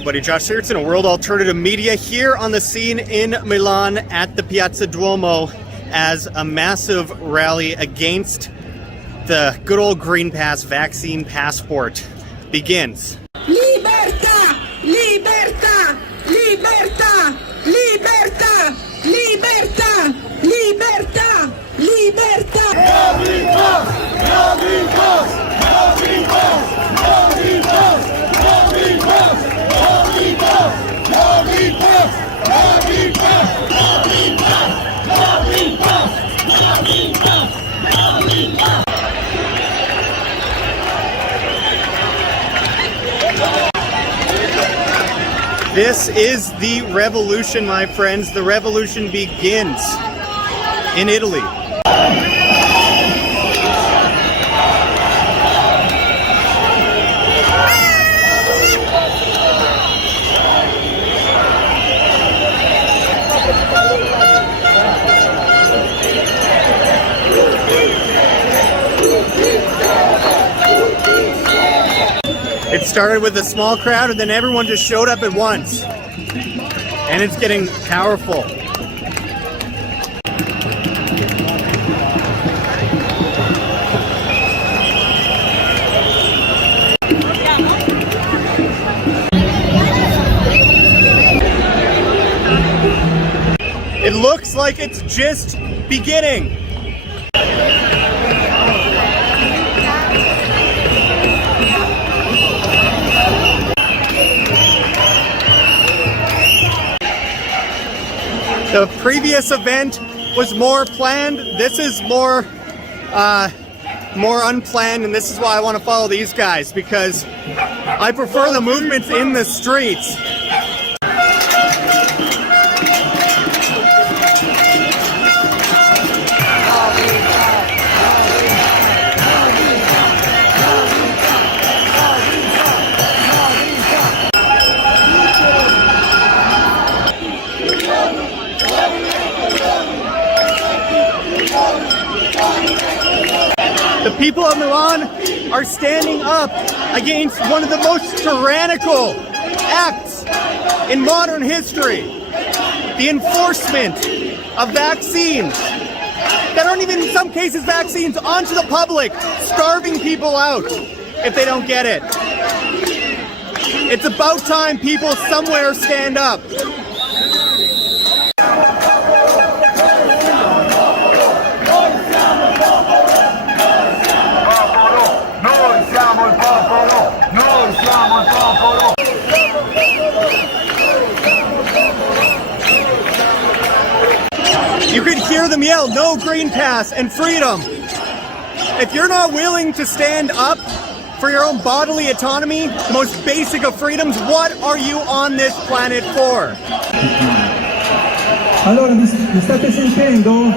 everybody, Josh Richardson of World Alternative Media here on the scene in Milan at the Piazza Duomo as a massive rally against the good old Green Pass vaccine passport begins. Libertà! Libertà! Libertà! Libertà! Libertà! Libertà! Libertà! No Green Pass! No Green Pass! No Green Pass! No Green Pass! No Green Pass! No Green Pass! No Green Pass! No Green Pass! No Green Pass! No Green Pass! No Green Pass! No Green Pass! This is the revolution, my friends. The revolution begins in Italy. It started with a small crowd and then everyone just showed up at once. And it's getting powerful. It looks like it's just beginning. The previous event was more planned. This is more unplanned, and this is why I want to follow these guys, because I prefer the movements in the streets. The people of Milan are standing up against one of the most tyrannical acts in modern history. The enforcement of vaccines that aren't even in some cases vaccines onto the public, starving people out if they don't get it. It's about time people somewhere stand up. You could hear them yell, "No Green Pass" and freedom. If you're not willing to stand up for your own bodily autonomy, the most basic of freedoms, what are you on this planet for? Allora, mi state sentendo?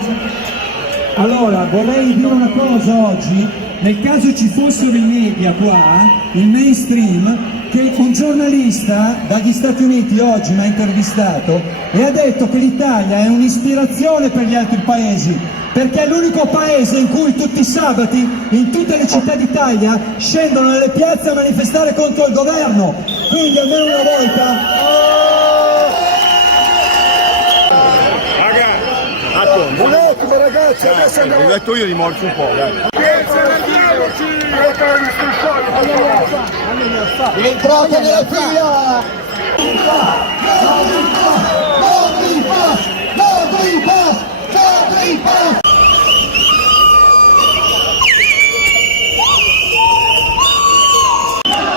Allora, vorrei dire una cosa oggi. Nel caso ci fossero i media qua, il mainstream, che un giornalista dagli Stati Uniti oggi mi ha intervistato e ha detto che l'Italia è un'ispirazione per gli altri paesi, perché è l'unico paese in cui tutti i sabati, in tutte le città d'Italia, scendono nelle piazze a manifestare contro il governo. Quindi almeno una volta... Un attimo ragazzi, adesso andiamo... Ho detto io di morci un po', dai. Entrate nella fila! No Green Pass! No Green Pass! No Green Pass! No Green Pass!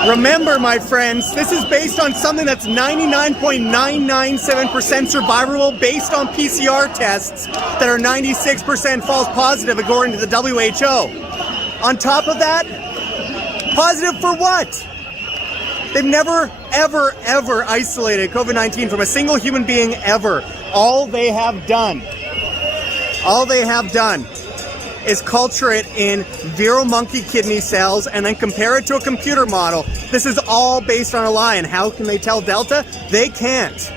Remember, my friends, this is based on something that's 99.997% survivable based on PCR tests that are 96% false positive according to the WHO. On top of that, positive for what? They've never, ever, ever isolated COVID-19 from a single human being ever. All they have done is culture it in viral monkey kidney cells and then compare it to a computer model. This is all based on a lie. And how can they tell Delta? They can't.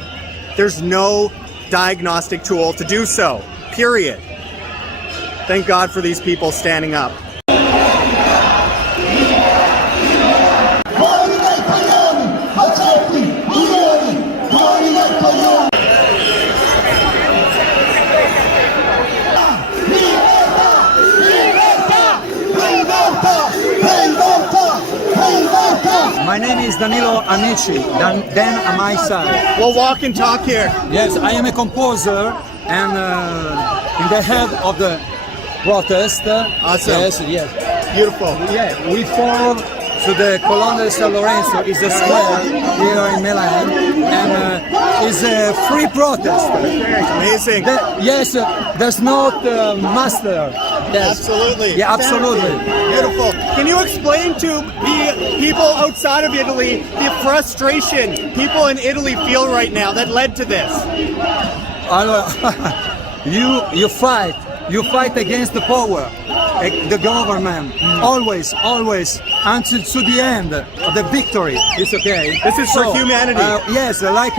There's no diagnostic tool to do so, period. Thank God for these people standing up. Fuori dai italiani, accetti my name is Danilo Amici, Dan on my side. We'll walk and talk here. Yes, I am a composer and in the head of the protest. Awesome. Yes. Beautiful. Yeah, we follow to the Colonna di San Lorenzo, is a square here in Milan, and is a free protest. Amazing. Yes, there's not master. Yes. Absolutely. Yeah, absolutely. Beautiful. Can you explain to the people outside of Italy the frustration people in Italy feel right now that led to this? You fight against the power, the government, always, until to the end of the victory. It's okay. This is for humanity. Yes, like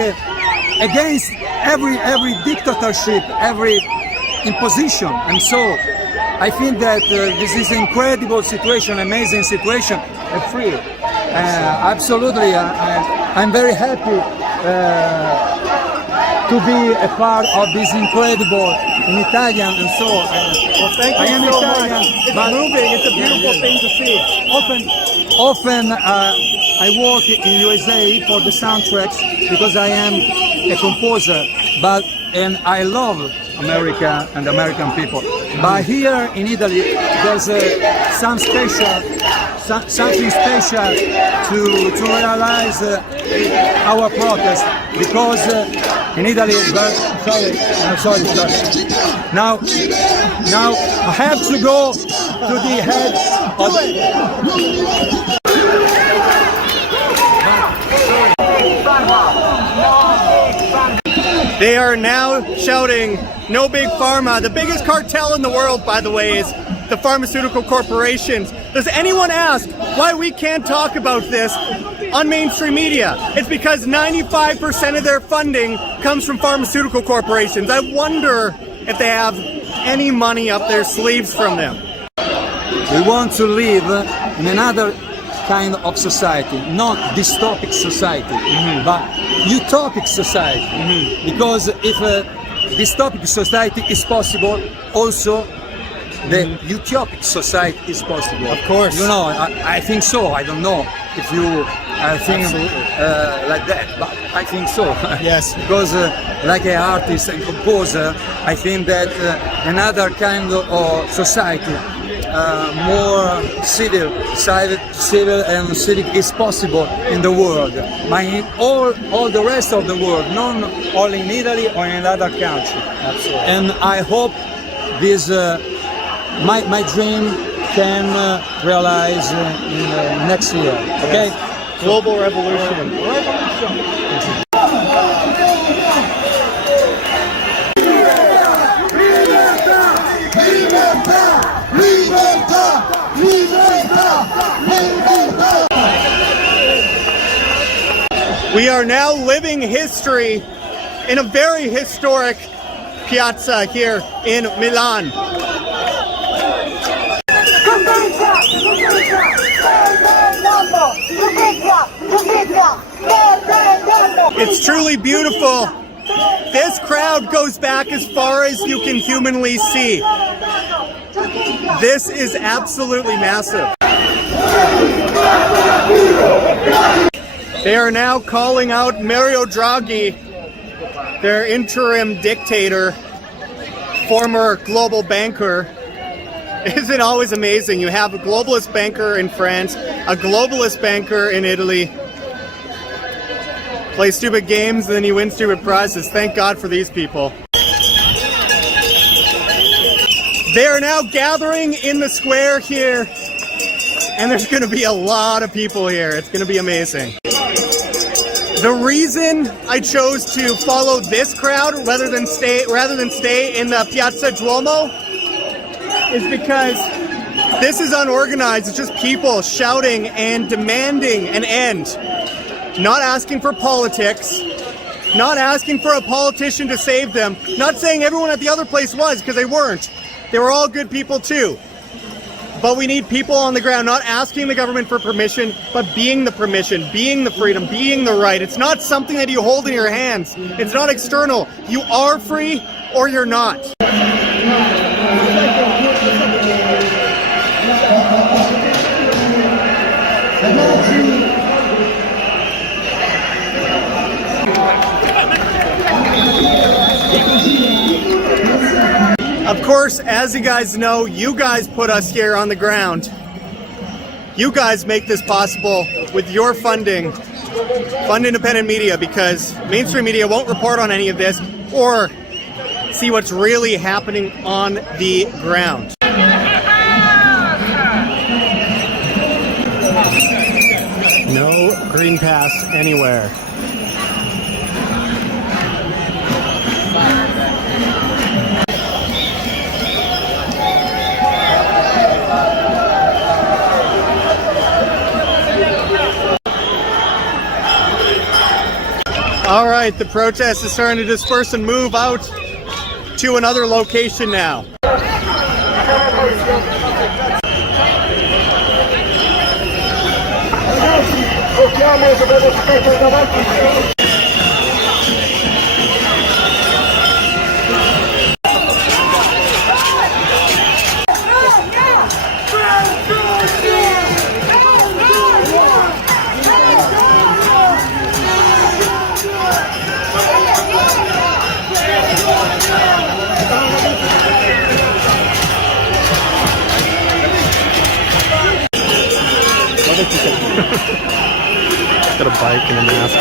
against every dictatorship, every imposition, and so I think that this is an incredible situation, amazing situation, free. Absolutely, I'm very happy to be a part of this incredible in Italian, and so Well, thank you I am so Italian, much. It's but moving. It's a beautiful thing to see. Often I work in USA for the soundtracks because I am a composer, and I love America and American people. But here in Italy, there's something special to realize our protest, because in Italy, sorry. Now I have to go to the head of They are now shouting, "No Big Pharma." The biggest cartel in the world, by the way, is the pharmaceutical corporations. Does anyone ask why we can't talk about this on mainstream media? It's because 95% of their funding comes from pharmaceutical corporations. I wonder if they have any money up their sleeves from them. We want to live in another kind of society, not dystopic society, but utopic society. Because if a dystopic society is possible, also the utopic society is possible. Of course. You know, I think so. I don't know if you think like that, but I think so. Yes. Because like an artist and composer, I think that another kind of society, more civil and civic is possible in the world, but in all the rest of the world, not only in Italy or in another country. Absolutely. And I hope this my dream can realize in next year. Okay. Global revolution. We are now living history in a very historic piazza here in Milan. It's truly beautiful. This crowd goes back as far as you can humanly see. This is absolutely massive. They are now calling out Mario Draghi, their interim dictator, former global banker. Isn't it always amazing? You have a globalist banker in France, a globalist banker in Italy. Play stupid games and then you win stupid prizes. Thank God for these people. They are now gathering in the square here, and there's going to be a lot of people here. It's going to be amazing. The reason I chose to follow this crowd rather than stay in the Piazza Duomo is because this is unorganized. It's just people shouting and demanding an end. Not asking for politics, not asking for a politician to save them, not saying everyone at the other place was, because they weren't. They were all good people too. But we need people on the ground, not asking the government for permission, but being the permission, being the freedom, being the right. It's not something that you hold in your hands. It's not external. You are free or you're not. course, as you guys know, you guys put us here on the ground. You guys make this possible with your funding. Fund independent media, because mainstream media won't report on any of this or see what's really happening on the ground. No green pass anywhere. All right, the protest is starting to disperse and move out to another location now. Got a bike and a mask.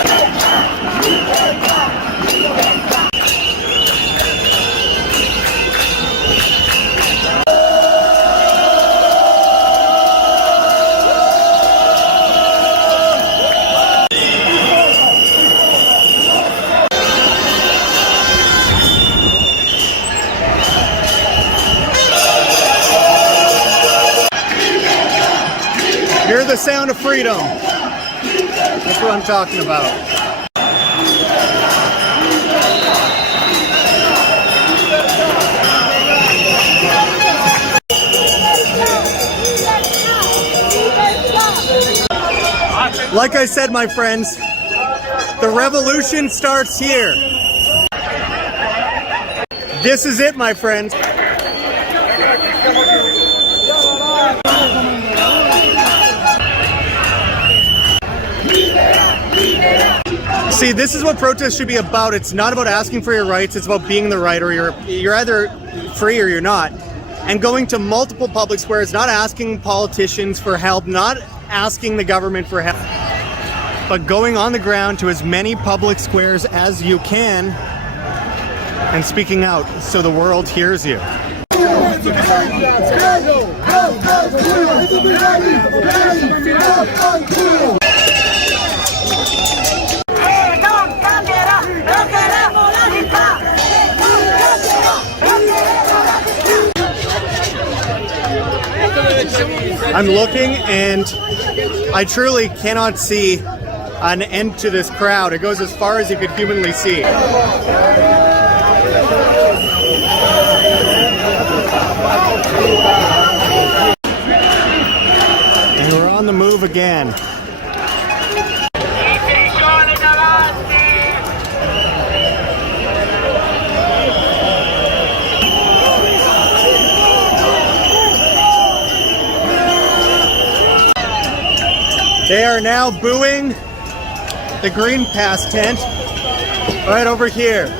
Hear the sound of freedom. That's what I'm talking about. Like I said, my friends, the revolution starts here. This is it, my friends. See, this is what protests should be about. It's not about asking for your rights. It's about being the right, or you're either free or you're not. And going to multiple public squares, not asking politicians for help, not asking the government for help, but going on the ground to as many public squares as you can and speaking out so the world hears you. I'm looking and I truly cannot see an end to this crowd. It goes as far as you could humanly see. And we're on the move again. They are now booing the Green Pass tent right over here.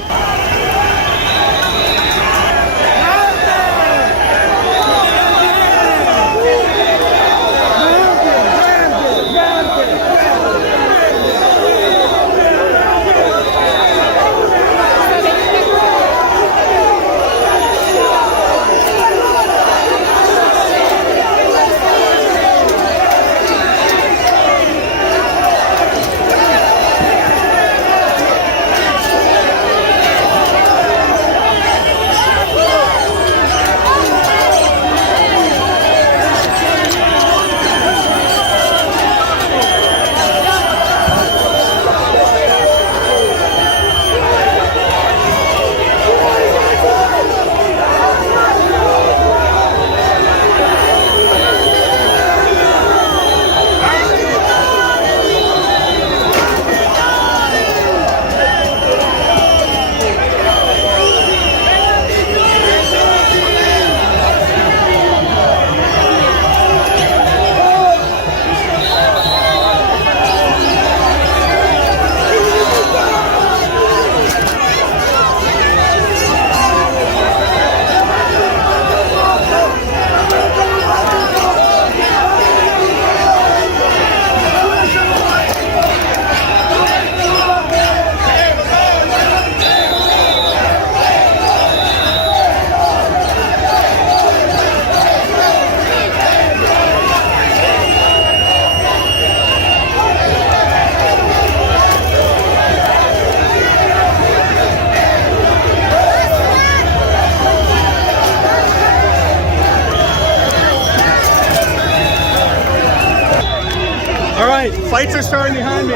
Fights are starting behind me.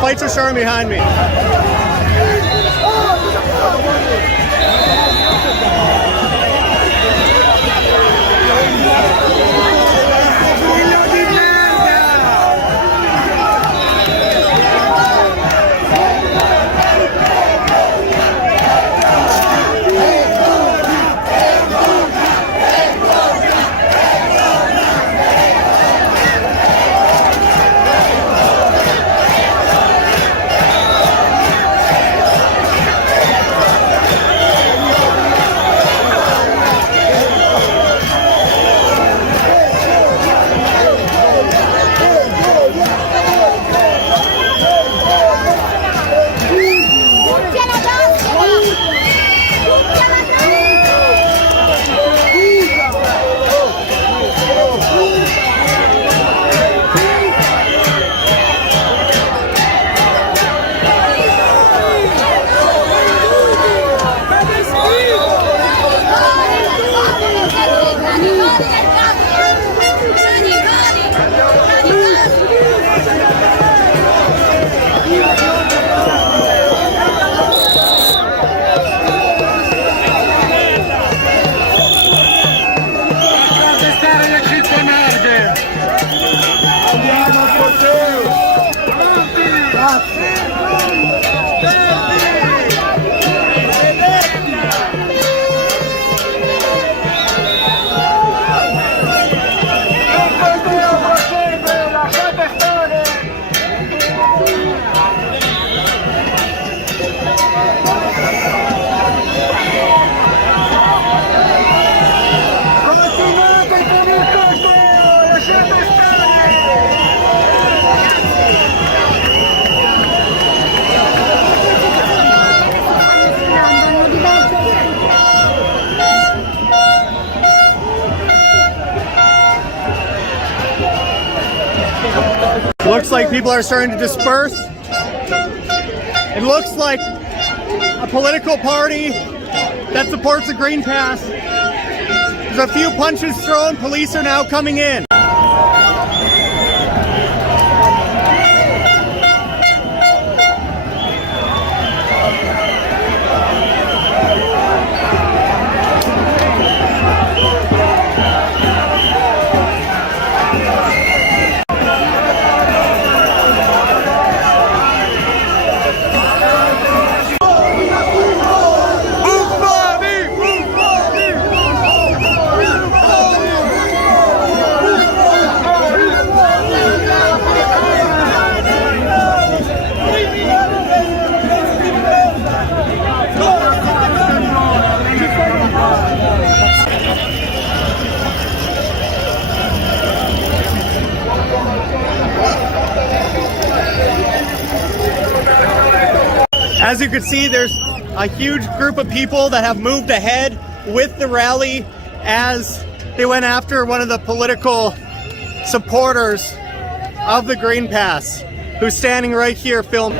Fights are starting behind me. Looks like people are starting to disperse. It looks like a political party that supports the Green Pass. There's a few punches thrown. Police are now coming in. As you can see, there's a huge group of people that have moved ahead with the rally as they went after one of the political supporters of the Green Pass, who's standing right here filming.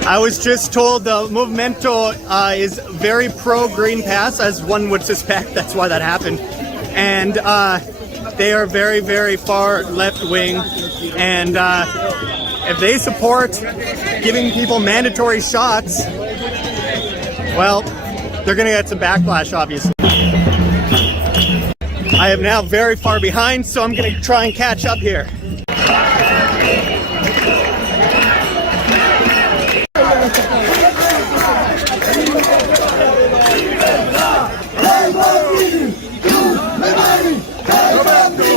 I was just told the Movimento is very pro-Green Pass, as one would suspect. That's why that happened. And they are very, very far left-wing. And if they support giving people mandatory shots, well, they're going to get some backlash, obviously. I am now very far behind, so I'm going to try and catch up here.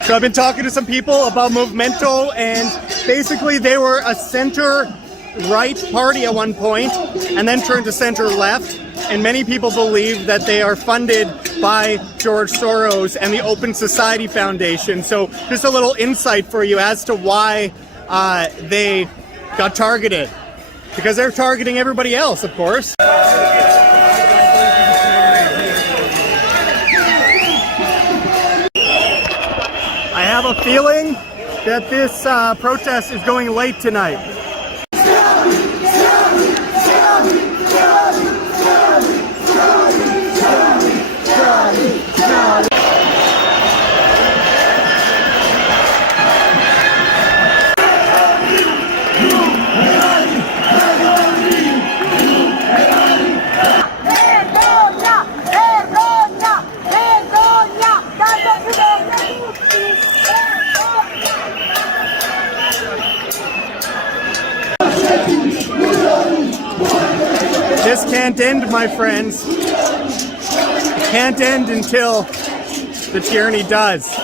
So I've been talking to some people about Movimento, and basically they were a center-right party at one point and then turned to center-left, and many people believe that they are funded by George Soros and the Open Society Foundation. So just a little insight for you as to why they got targeted. Because they're targeting everybody else, of course. I have a feeling that this protest is going late tonight. This can't end, my friends. It can't end until the tyranny does.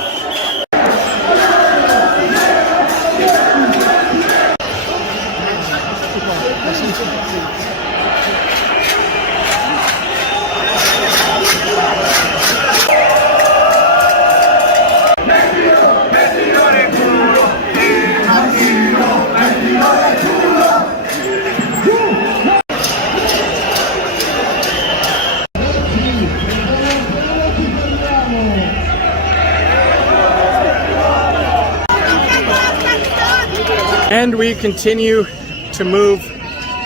And we continue to move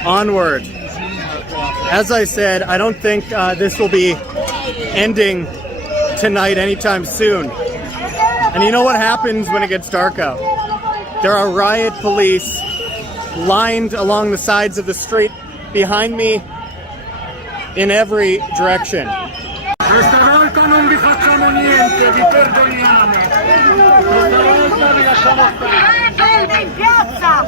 onward. As I said, I don't think this will be ending tonight anytime soon. And you know what happens when it gets dark out? There are riot police lined along the sides of the street behind me in every direction. Questa volta non vi facciamo niente, vi perdoniamo. Questa volta vi lasciamo stare. In piazza!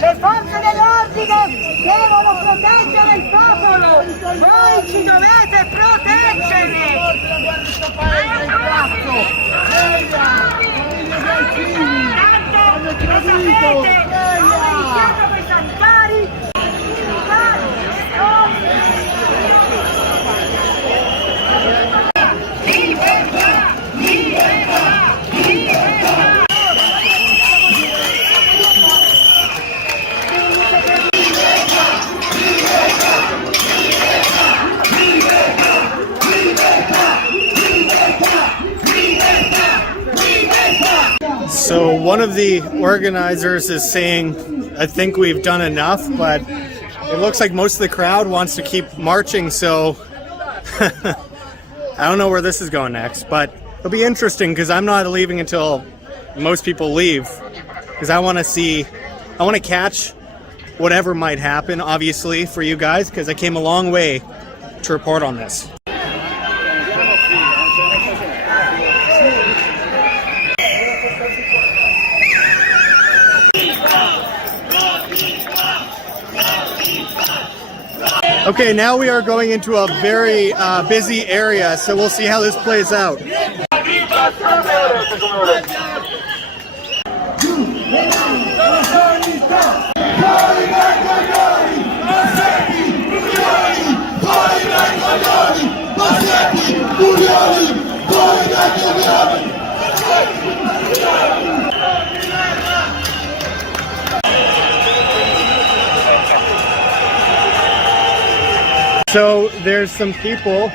Le forze dell'ordine devono proteggere il popolo! Voi ci dovete proteggere! Tanto lo sapete! Ho iniziato quei sanitari! Libertà! Libertà! Libertà! So one of the organizers is saying, I think we've done enough, but it looks like most of the crowd wants to keep marching, so I don't know where this is going next, but it'll be interesting because I'm not leaving until most people leave, because I want to catch whatever might happen, obviously, for you guys, because I came a long way to report on this. Okay, now we are going into a very busy area, so we'll see how this plays out. So there's some people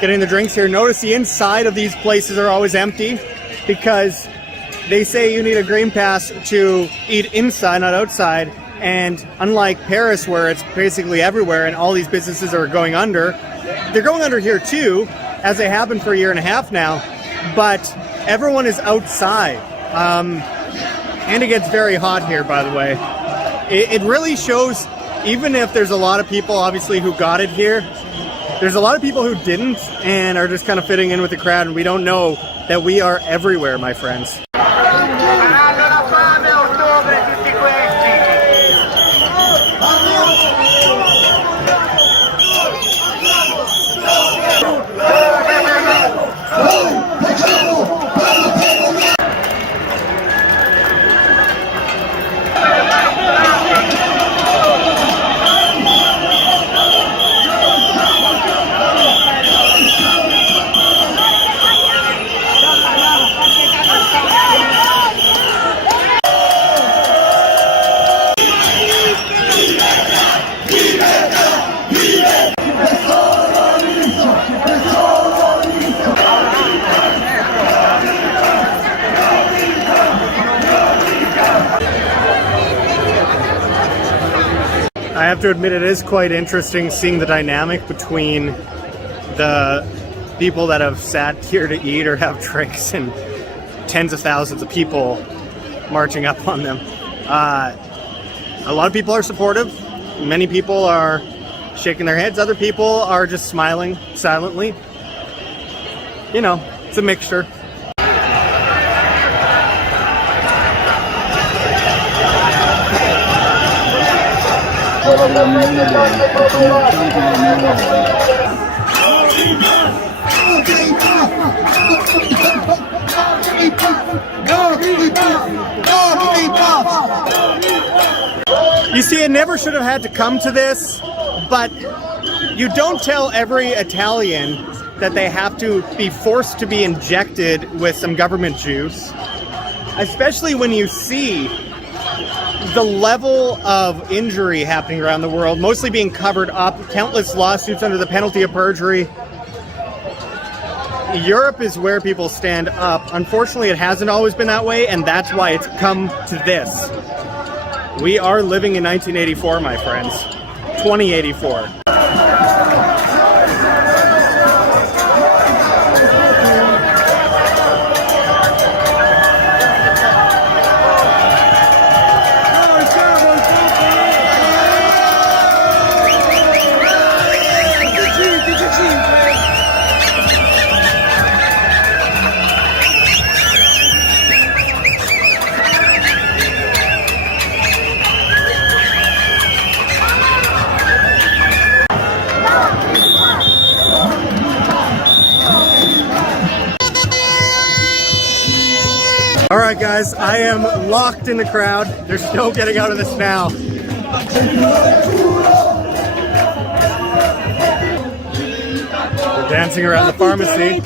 getting the drinks here. Notice the inside of these places are always empty because they say you need a green pass to eat inside, not outside. And unlike Paris, where it's basically everywhere and all these businesses are going under, they're going under here too, as they have been for a year and a half now. But everyone is outside. And it gets very hot here, by the way. It really shows, even if there's a lot of people, obviously, who got it here, there's a lot of people who didn't and are just kind of fitting in with the crowd, and we don't know that we are everywhere, my friends. I have to admit, it is quite interesting seeing the dynamic between the people that have sat here to eat or have drinks and tens of thousands of people marching up on them. A lot of people are supportive. Many people are shaking their heads. Other people are just smiling silently. You know, it's a mixture. You see, it never should have had to come to this, but you don't tell every Italian that they have to be forced to be injected with some government juice, especially when you see the level of injury happening around the world, mostly being covered up, countless lawsuits under the penalty of perjury. Europe is where people stand up. Unfortunately, it hasn't always been that way, and that's why it's come to this. We are living in 1984, my friends. 2084. All right, guys, I am locked in the crowd. There's no getting out of this now. We're dancing around the pharmacy.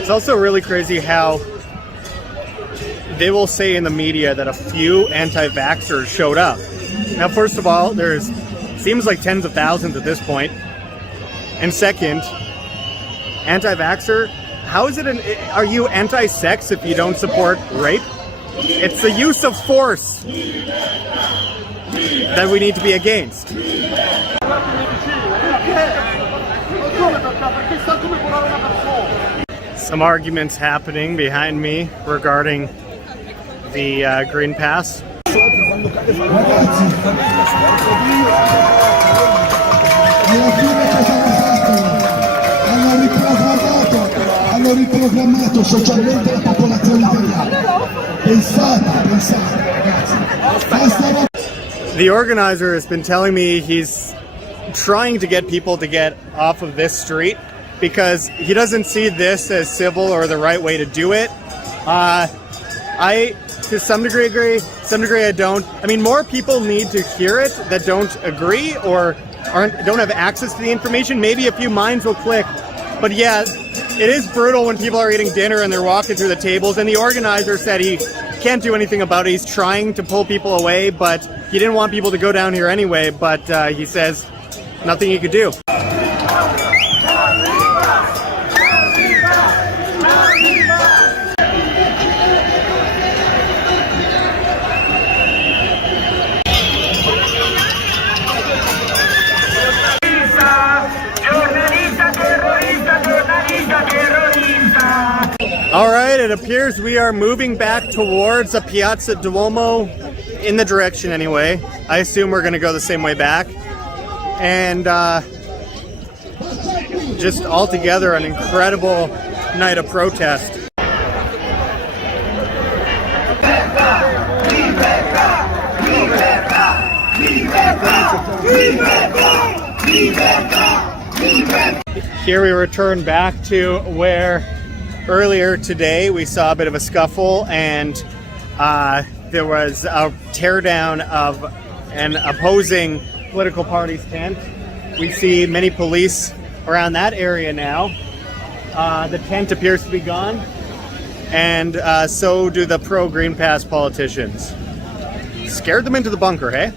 It's also really crazy how they will say in the media that a few anti-vaxxers showed up. Now, first of all, seems like tens of thousands at this point. And second, anti-vaxxer, how is it are you anti-sex if you don't support rape? It's the use of force that we need to be against. Some arguments happening behind me regarding the Green Pass. Hanno riprogrammato socialmente la popolazione italiana. Pensate, ragazzi. The organizer has been telling me he's trying to get people to get off of this street because he doesn't see this as civil or the right way to do it. I, to some degree, agree. Some degree, I don't. I mean, more people need to hear it that don't agree or don't have access to the information. Maybe a few minds will click. But yeah, it is brutal when people are eating dinner and they're walking through the tables. And the organizer said he can't do anything about it. He's trying to pull people away, but he didn't want people to go down here anyway. But he says nothing he could do. All right, it appears we are moving back towards the Piazza Duomo, in the direction anyway. I assume we're going to go the same way back. And just altogether an incredible night of protest. Here we return back to where earlier today we saw a bit of a scuffle and there was a teardown of an opposing political party's tent. We see many police around that area now. The tent appears to be gone, and so do the pro-Green Pass politicians. Scared them into the bunker, hey?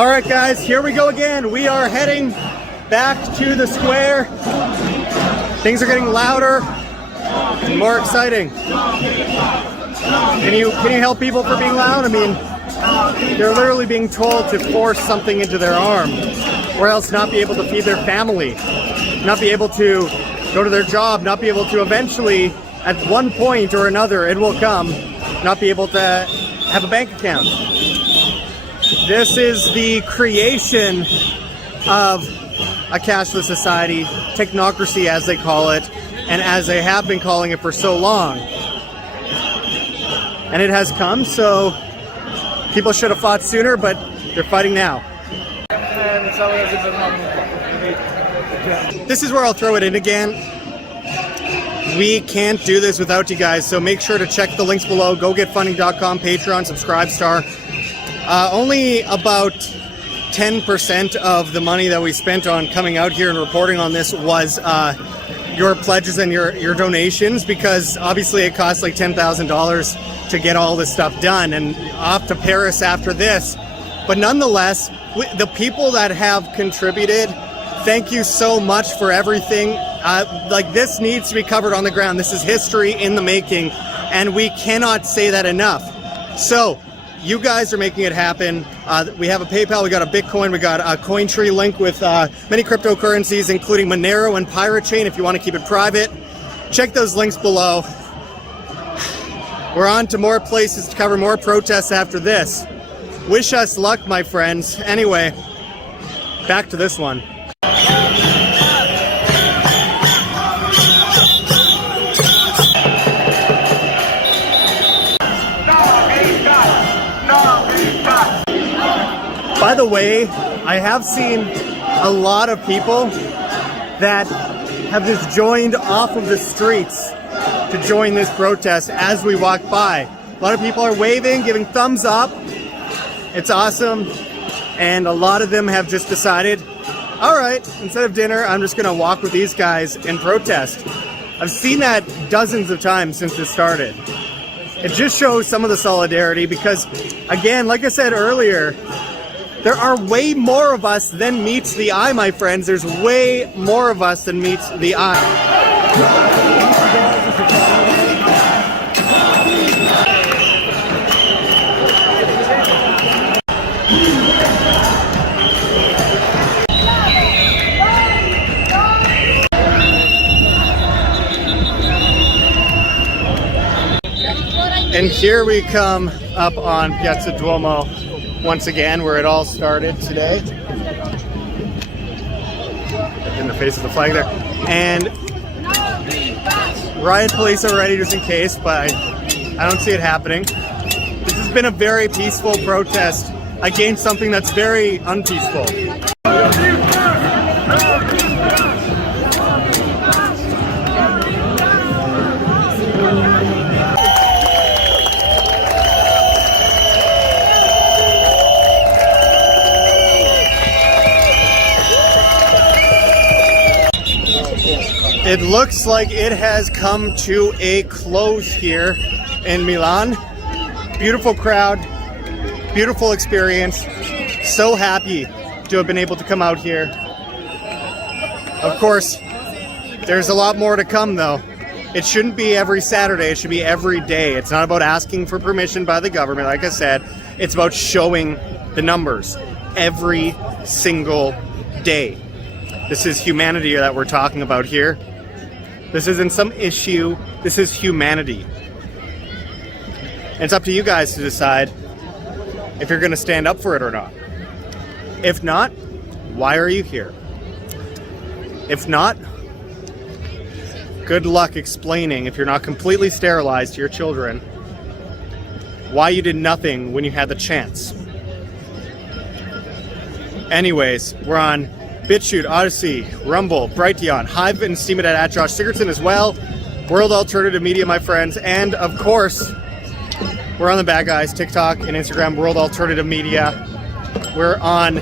All right, guys, here we go again. We are heading back to the square. Things are getting louder and more exciting. Can you help people for being loud? I mean, they're literally being told to force something into their arm, or else not be able to feed their family, not be able to go to their job, not be able to eventually, at one point or another, it will come, not be able to have a bank account. This is the creation of a cashless society, technocracy as they call it, and as they have been calling it for so long. And it has come, so people should have fought sooner, but they're fighting now. This is where I'll throw it in again. We can't do this without you guys, so make sure to check the links below. GoGetFunding.com, Patreon, Subscribestar. Only about 10% of the money that we spent on coming out here and reporting on this was your pledges and your donations, because obviously it costs like $10,000 to get all this stuff done and off to Paris after this. But nonetheless, the people that have contributed, thank you so much for everything. Like, this needs to be covered on the ground. This is history in the making, and we cannot say that enough. So you guys are making it happen. We have a PayPal, we got a Bitcoin, we got a CoinTree link with many cryptocurrencies, including Monero and Pirate Chain if you want to keep it private. Check those links below. We're on to more places to cover more protests after this. Wish us luck, my friends. Anyway, back to this one. By the way, I have seen a lot of people that have just joined off of the streets to join this protest as we walk by. A lot of people are waving, giving thumbs up. It's awesome. And a lot of them have just decided, all right, instead of dinner, I'm just gonna walk with these guys and protest. I've seen that dozens of times since this started. It just shows some of the solidarity because, again, like I said earlier, there are way more of us than meets the eye, my friends. There's way more of us than meets the eye. And here we come up on Piazza Duomo once again, where it all started today. In the face of the flag there. And riot police are ready just in case, but I don't see it happening. This has been a very peaceful protest against something that's very unpeaceful. It looks like it has come to a close here in Milan. Beautiful crowd, beautiful experience. So happy to have been able to come out here. Of course, there's a lot more to come though. It shouldn't be every Saturday, it should be every day. It's not about asking for permission by the government, like I said. It's about showing the numbers every single day. This is humanity that we're talking about here. This isn't some issue, this is humanity. And it's up to you guys to decide if you're gonna stand up for it or not. If not, why are you here? If not, good luck explaining, if you're not completely sterilized, to your children why you did nothing when you had the chance. Anyways, we're on BitChute, Odyssey, Rumble, Brighteon, Hive, and Steam it at Josh Richardson as well. World Alternative Media, my friends. And of course, we're on the bad guys, TikTok and Instagram, World Alternative Media. We're on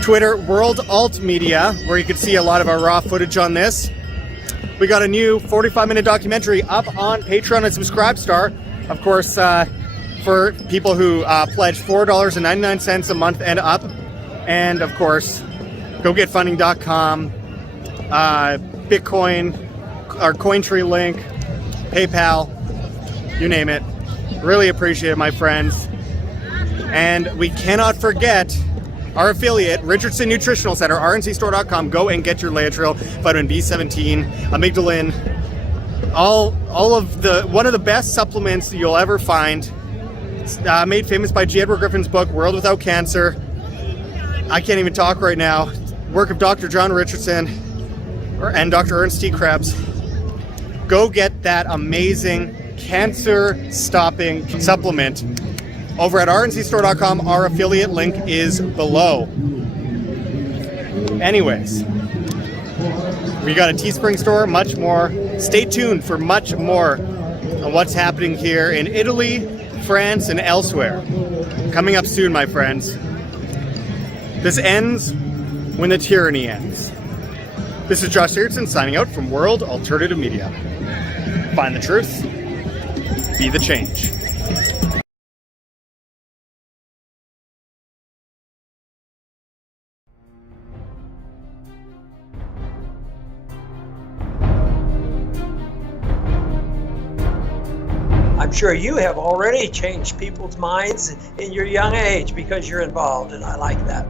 Twitter, World Alt Media, where you can see a lot of our raw footage on this. We got a new 45-minute documentary up on Patreon and Subscribestar. Of course, for people who pledge $4.99 a month and up, And of course, GOGETFUNDING.com, Bitcoin, our Cointree link, PayPal, you name it. Really appreciate it, my friends. And we cannot forget our affiliate, Richardson Nutritional Center, rncstore.com. Go and get your Laetrile, vitamin B17, amygdalin, one of the best supplements you'll ever find. Made famous by G. Edward Griffin's book, World Without Cancer. I can't even talk right now. Work of Dr. John Richardson and Dr. Ernst T. Krebs. Go get that amazing cancer-stopping supplement over at rncstore.com. Our affiliate link is below. Anyways, we got a Teespring store, much more. Stay tuned for much more on what's happening here in Italy, France, and elsewhere. Coming up soon, my friends. This ends when the tyranny ends. This is Josh Richardson signing out from World Alternative Media. Find the truth, be the change. I'm sure you have already changed people's minds in your young age because you're involved, and I like that.